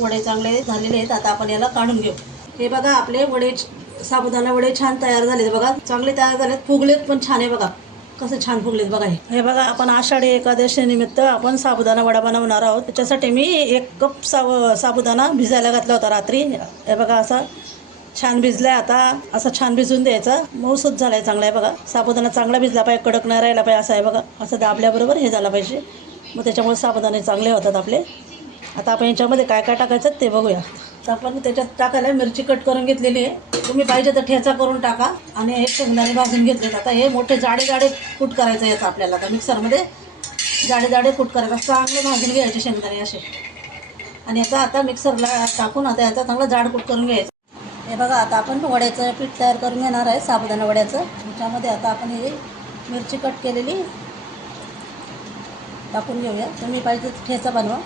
वडे चांगले झालेले आहेत. आता आपण याला काढून घेऊ. हे बघा आपले वडे, साबुदाणा वडे छान तयार झालेत बघा. चांगले तयार झालेत, फुगलेत पण छान आहे बघा. कसं छान फुगलेत बघा. हे बघा आपण आषाढी एकादशी निमित्त आपण साबुदाणा वडा बनवणार आहोत. त्याच्यासाठी मी 1 कप साबुदाणा भिजायला घातला होता रात्री. हे बघा असा छान भिजलाय. आता असं छान भिजून द्यायचा. मऊसूत झालाय चांगला आहे बघा. साबुदाणा चांगला भिजला पाहिजे, कडक नाही राहिला पाहिजे. असं आहे बघा. असं दाबल्याबरोबर हे झालं पाहिजे. मग त्याच्यामुळे साबुदाणे चांगले होतात आपले. आता आपण याच्यामध्ये काय काय टाकायचं ते बघूया. तर आपण त्याच्यात टाकायला मिरची कट करून घेतलेली आहे. तुम्ही पाहिजे तर ठेचा करून टाका. आणि हे शेंगदाणे भाजून घेतलेत. आता हे मोठे जाडे कूट करायचं याचं आपल्याला. आता मिक्सरमध्ये जाडे कूट करायचं. चांगले भाजून घ्यायचे शेंगदाणे असे. आणि याचा आता मिक्सरला टाकून आता याचा चांगला जाड कूट करून घ्यायचं. हे बघा आता आपण वड्याचं पीठ तयार करून घेणार आहे, साबुदाणा वड्याचं. त्याच्यामध्ये आता आपण हे मिरची कट केलेली टाकून घेऊया. तुम्ही पाहिजे ठेचा बनवा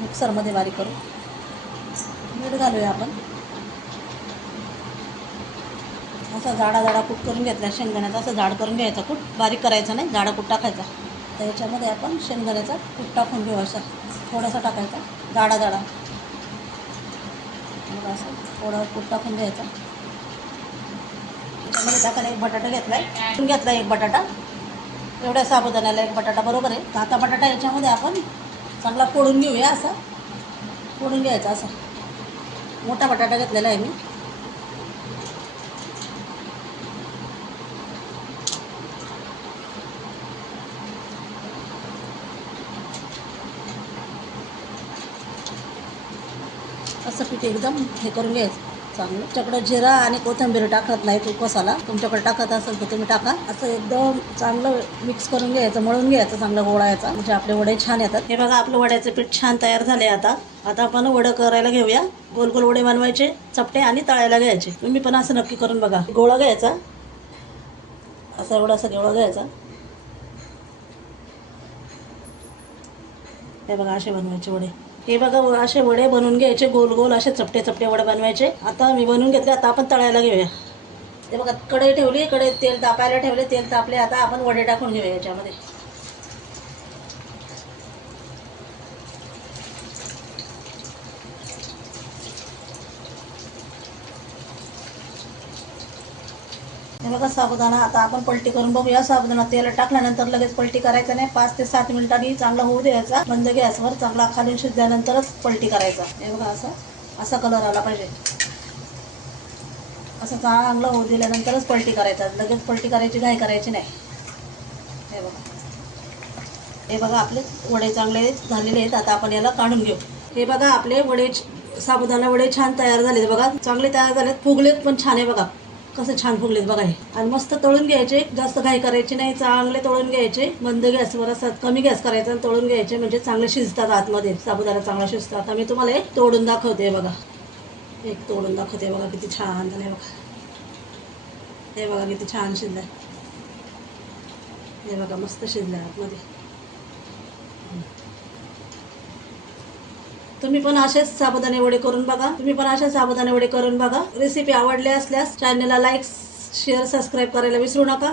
मिक्सरमध्ये बारीक करून. मीठ घालूया आपण. असा जाडा कूट करून घेतला शेंगदाण्याचा. असं जाड करून घ्यायचा कूट, बारीक करायचा नाही, जाडा कूट टाकायचा. तर याच्यामध्ये आपण शेंगदाण्याचा कूट टाकून घेऊ. असा थोडासा टाकायचा, जाडा असं थोडं कूट टाकून घ्यायचा. त्याच्यामध्ये टाकायला 1 बटाटा घेतला, 1 बटाटा. एवढ्या साबुदाण्याला 1 बटाटा बरोबर आहे. तर आता बटाटा याच्यामध्ये आपण चांगला फोडून घेऊया. असा फोडून घ्यायचा. असा मोठा बटाटा घेतलेला आहे मी. असं पीठ एकदम हे करून घ्यायचं चांगलं. तुमच्याकडं जिरा आणि कोथिंबीर टाकत नाही उपवासाला, तुमच्याकडे टाकत असेल तर तुम्ही टाका. असं एकदम चांगलं मिक्स करून घ्यायचं, मळून घ्यायचं चांगलं गोळायचा. म्हणजे आपले वडे छान येतात. हे बघा आपलं वड्याचं पीठ छान तयार झाले. आता आपण वडं करायला घेऊया. गोल गोल वडे बनवायचे, चपटे आणि तळायला घ्यायचे. तुम्ही पण असं नक्की करून बघा. गोळा घ्यायचा, असा एवढासा गोळा घ्यायचा. हे बघा असे बनवायचे वडे. हे बघा असे वडे बनवून घ्यायचे, गोल गोल असे चपटे वडे बनवायचे. आता मी बनवून घेतले. आता आपण तळायला घेऊया. ते बघा कढई ठेवली, कढईत तेल तापायला ठेवले. तेल तापले. आता आपण वडे टाकून घेऊया याच्यामध्ये. हे बघा साबुदाणा आता आपण पलटी करून बघूया. साबुदाणा तेल टाकल्यानंतर लगेच पलटी करायचं नाही. 5 ते 7 मिनिटांनी चांगला होऊ द्यायचा. मंद गॅसवर चांगला खाली शिजल्यानंतरच पलटी करायचा. हे बघा असा कलर आला पाहिजे. असं चांगलं होऊ दिल्यानंतरच पलटी करायचा. लगेच पलटी करायची, घाई करायची नाही. हे बघा आपले वडे चांगले झालेले आहेत. आता आपण याला काढून घेऊ. हे बघा आपले वडे, साबुदाणा वडे छान तयार झालेत बघा. चांगले तयार झालेत, फुगलेत पण छान आहे बघा. कसं छान फुगलेत बघा हे. आणि मस्त तळून घ्यायचे, जास्त घाई करायची नाही. चांगले तळून घ्यायचे, मंद गॅसवर. असं कमी गॅस करायचा आणि तळून घ्यायचे. म्हणजे चांगले शिजतात आतमध्ये. साबुदाणा चांगला शिजतात. आता मी तुम्हाला एक तोडून दाखवते बघा. बघा किती छान झाले बघा. हे बघा किती छान शिजलाय. हे बघा मस्त शिजलाय आतमध्ये. तुम्ही पण असेच साबुदाणे वडे करून बघा. रेसिपी आवडली असल्यास चॅनलला लाईक, शेअर, सबस्क्राईब करायला विसरू नका.